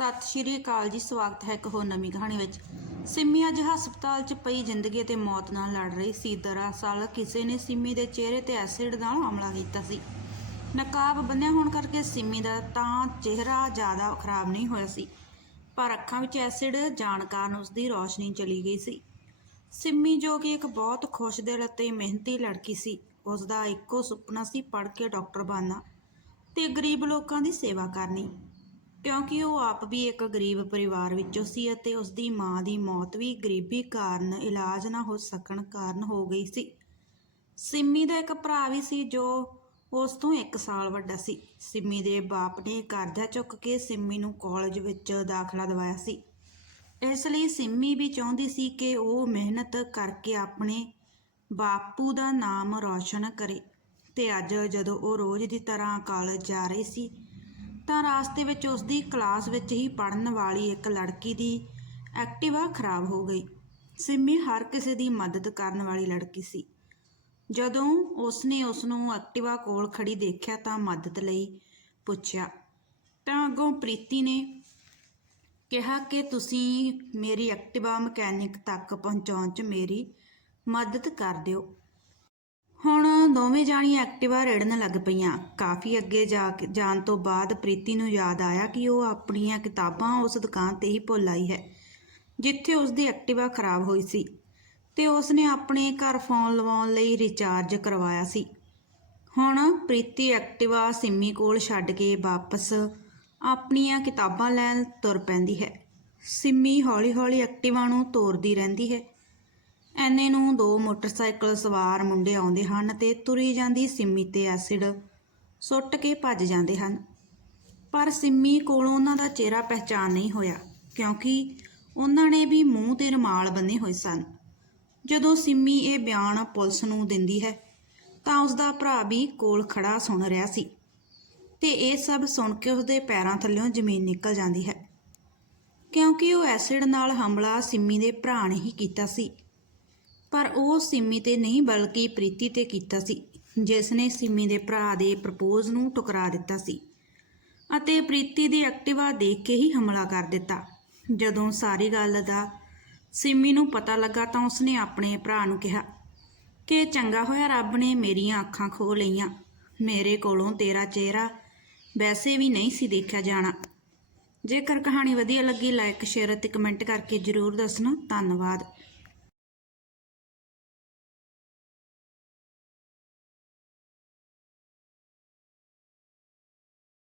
ਸਤਿ ਸ਼੍ਰੀ ਅਕਾਲ ਜੀ, ਸਵਾਗਤ ਹੈ ਇੱਕ ਹੋਰ ਨਵੀਂ ਕਹਾਣੀ ਵਿੱਚ। ਸਿੰਮੀ ਅੱਜ ਹਸਪਤਾਲ 'ਚ ਪਈ ਜ਼ਿੰਦਗੀ 'ਤੇ ਮੌਤ ਨਾਲ ਲੜ ਰਹੀ ਸੀ। ਦਰਅਸਲ ਕਿਸੇ ਨੇ ਸਿੰਮੀ ਦੇ ਚਿਹਰੇ ਤੇ ਐਸਿਡ ਨਾਲ ਹਮਲਾ ਕੀਤਾ ਸੀ। ਨਕਾਬ ਬੰਨਿਆ ਹੋਣ ਕਰਕੇ ਸਿੰਮੀ ਦਾ ਤਾਂ ਚਿਹਰਾ ਜ਼ਿਆਦਾ ਖਰਾਬ ਨਹੀਂ ਹੋਇਆ ਸੀ, ਪਰ ਅੱਖਾਂ ਵਿੱਚ ਐਸਿਡ ਜਾਣ ਕਾਰਨ ਉਸ ਦੀ ਰੌਸ਼ਨੀ ਚਲੀ ਗਈ ਸੀ। ਸਿੰਮੀ ਜੋ ਕਿ ਇੱਕ ਬਹੁਤ ਖੁਸ਼ ਦਿਲ ਅਤੇ ਮਿਹਨਤੀ ਲੜਕੀ ਸੀ ਉਸ ਦਾ ਇੱਕੋ ਸੁਪਨਾ ਸੀ ਪੜ੍ਹ ਕੇ ਡਾਕਟਰ ਬਣਨਾ ਤੇ ਗਰੀਬ ਲੋਕਾਂ ਦੀ ਸੇਵਾ ਕਰਨੀ। ਕਿਉਂਕਿ ਉਹ ਆਪ ਵੀ ਇੱਕ ਗਰੀਬ ਪਰਿਵਾਰ ਵਿੱਚੋਂ ਸੀ ਅਤੇ ਉਸ ਦੀ ਮਾਂ ਦੀ ਮੌਤ ਵੀ ਗਰੀਬੀ ਕਾਰਨ ਇਲਾਜ ਨਾ ਹੋ ਸਕਣ ਕਾਰਨ ਹੋ ਗਈ ਸੀ। ਸਿੰਮੀ ਦਾ ਇੱਕ ਭਰਾ ਵੀ ਸੀ ਜੋ ਉਸ ਤੋਂ 1 ਸਾਲ ਵੱਡਾ ਸੀ। ਸਿੰਮੀ ਦੇ ਬਾਪ ਨੇ ਕਰਜ਼ਾ ਚੁੱਕ ਕੇ ਸਿੰਮੀ ਨੂੰ ਕਾਲਜ ਵਿੱਚ ਦਾਖਲਾ ਦਿਵਾਇਆ ਸੀ। ਇਸ ਲਈ ਸਿੰਮੀ ਵੀ ਚਾਹੁੰਦੀ ਸੀ ਕਿ ਉਹ ਮਿਹਨਤ ਕਰਕੇ ਆਪਣੇ ਬਾਪੂ ਦਾ ਨਾਮ ਰੌਸ਼ਨ ਕਰੇ। ਤੇ ਅੱਜ ਜਦੋਂ ਉਹ ਰੋਜ਼ ਦੀ ਤਰ੍ਹਾਂ ਕਾਲਜ ਜਾ ਰਹੀ ਸੀ ਤਾਂ ਰਾਸਤੇ ਵਿੱਚ ਉਸ ਦੀ ਕਲਾਸ ਵਿੱਚ ਹੀ ਪੜਨ ਵਾਲੀ ਇੱਕ ਲੜਕੀ ਦੀ ਐਕਟਿਵਾ ਖਰਾਬ ਹੋ ਗਈ। ਸਿੰਮੀ ਹਰ ਕਿਸੇ ਦੀ ਮਦਦ ਕਰਨ ਵਾਲੀ ਲੜਕੀ ਸੀ। ਜਦੋਂ ਉਸਨੇ ਉਸ ਨੂੰ ਐਕਟਿਵਾ ਕੋਲ ਖੜੀ ਦੇਖਿਆ ਤਾਂ ਮਦਦ ਲਈ ਪੁੱਛਿਆ, ਤਾਂ ਅੱਗੋਂ ਪ੍ਰੀਤੀ ਨੇ ਕਿਹਾ ਕਿ ਤੁਸੀਂ ਮੇਰੀ ਐਕਟਿਵਾ ਮਕੈਨਿਕ ਤੱਕ ਪਹੁੰਚਾਉਣ 'ਚ ਮੇਰੀ ਮਦਦ ਕਰ ਦਿਓ। ਦੋਵੇਂ ਜਾਣੀਆਂ ਐਕਟਿਵਾ ਰੇੜਨ ਲੱਗ ਪਈਆਂ। ਕਾਫੀ ਅੱਗੇ ਜਾ ਕੇ, ਜਾਣ ਤੋਂ ਬਾਅਦ ਪ੍ਰੀਤੀ ਨੂੰ ਯਾਦ ਆਇਆ ਕਿ ਉਹ ਆਪਣੀਆਂ ਕਿਤਾਬਾਂ ਉਸ ਦੁਕਾਨ ਤੇ ਹੀ ਭੁੱਲ ਆਈ ਹੈ, ਜਿੱਥੇ ਉਸ ਦੀ ਐਕਟਿਵਾ ਖਰਾਬ ਹੋਈ ਸੀ ਤੇ ਉਸ ਨੇ ਆਪਣੇ ਘਰ ਫੋਨ ਲਵਾਉਣ ਲਈ ਰਿਚਾਰਜ ਕਰਵਾਇਆ ਸੀ। ਹੁਣ ਪ੍ਰੀਤੀ ਐਕਟਿਵਾ ਸਿੰਮੀ ਕੋਲ ਛੱਡ ਕੇ ਵਾਪਸ ਆਪਣੀਆਂ ਕਿਤਾਬਾਂ ਲੈਣ ਤੁਰ ਪੈਂਦੀ ਹੈ। ਸਿੰਮੀ ਹੌਲੀ-ਹੌਲੀ ਐਕਟਿਵਾ ਨੂੰ ਤੋਰਦੀ ਰਹਿੰਦੀ ਹੈ। ਐਨੇ ਨੂੰ ਦੋ ਮੋਟਰਸਾਈਕਲ ਸਵਾਰ ਮੁੰਡੇ ਆਉਂਦੇ ਹਨ ਤੇ ਤੁਰੀ ਜਾਂਦੀ ਸਿੰਮੀ ਤੇ ਐਸਿਡ। ਸੁੱਟ ਕੇ ਭੱਜ ਜਾਂਦੇ ਹਨ। ਪਰ ਸਿੰਮੀ ਕੋਲੋਂ ਉਹਨਾਂ ਦਾ ਚਿਹਰਾ ਪਹਿਚਾਨ ਨਹੀਂ ਹੋਇਆ, ਕਿਉਂਕਿ ਉਹਨਾਂ ਨੇ ਵੀ ਮੂੰਹ ਤੇ ਰੁਮਾਲ ਬੰਨੇ ਹੋਏ ਸਨ। ਜਦੋਂ ਸਿੰਮੀ ਇਹ ਬਿਆਨ ਪੁਲਿਸ ਨੂੰ ਦਿੰਦੀ ਹੈ, ਤਾਂ ਉਸ ਦਾ ਭਰਾ ਵੀ ਕੋਲ ਖੜਾ ਸੁਣ ਰਿਹਾ ਸੀ ਤੇ ਇਹ ਸਭ ਸੁਣ ਕੇ ਉਸਦੇ ਪੈਰਾਂ ਥੱਲੇੋਂ ਜ਼ਮੀਨ ਨਿਕਲ ਜਾਂਦੀ ਹੈ। ਕਿਉਂਕਿ ਉਹ ਐਸਿਡ ਨਾਲ ਹਮਲਾ ਸਿੰਮੀ ਦੇ ਭਰਾ ਨੇ ਹੀ ਕੀਤਾ ਸੀ। ਪਰ ਉਹ ਸਿੰਮੀ ਤੇ ਨਹੀਂ, ਬਲਕਿ ਪ੍ਰੀਤੀ ਤੇ ਕੀਤਾ ਸੀ ਜਿਸ ਨੇ ਸਿੰਮੀ ਦੇ ਭਰਾ ਦੇ ਪ੍ਰਪੋਜ਼ ਨੂੰ ਟੁਕਰਾ ਦਿੱਤਾ ਸੀ। ਅਤੇ ਪ੍ਰੀਤੀ ਦੀ ਐਕਟਿਵਾ ਦੇਖ ਕੇ ਹੀ ਹਮਲਾ ਕਰ ਦਿੱਤਾ। ਜਦੋਂ ਸਾਰੀ ਗੱਲ ਦਾ ਸਿੰਮੀ ਨੂੰ ਪਤਾ ਲੱਗਾ ਤਾਂ ਉਸਨੇ ਆਪਣੇ ਭਰਾ ਨੂੰ ਕਿਹਾ ਕਿ ਚੰਗਾ ਹੋਇਆ ਰੱਬ ਨੇ ਮੇਰੀਆਂ ਅੱਖਾਂ ਖੋ ਲਈਆਂ। ਮੇਰੇ ਕੋਲੋਂ ਤੇਰਾ ਚਿਹਰਾ ਵੈਸੇ ਵੀ ਨਹੀਂ ਸੀ ਦੇਖਿਆ ਜਾਣਾ। ਜੇਕਰ ਕਹਾਣੀ ਵਧੀਆ ਲੱਗੀ ਲਾਈਕ ਸ਼ੇਅਰ ਅਤੇ ਕਮੈਂਟ ਕਰਕੇ ਜਰੂਰ ਦੱਸਣਾ। ਧੰਨਵਾਦ।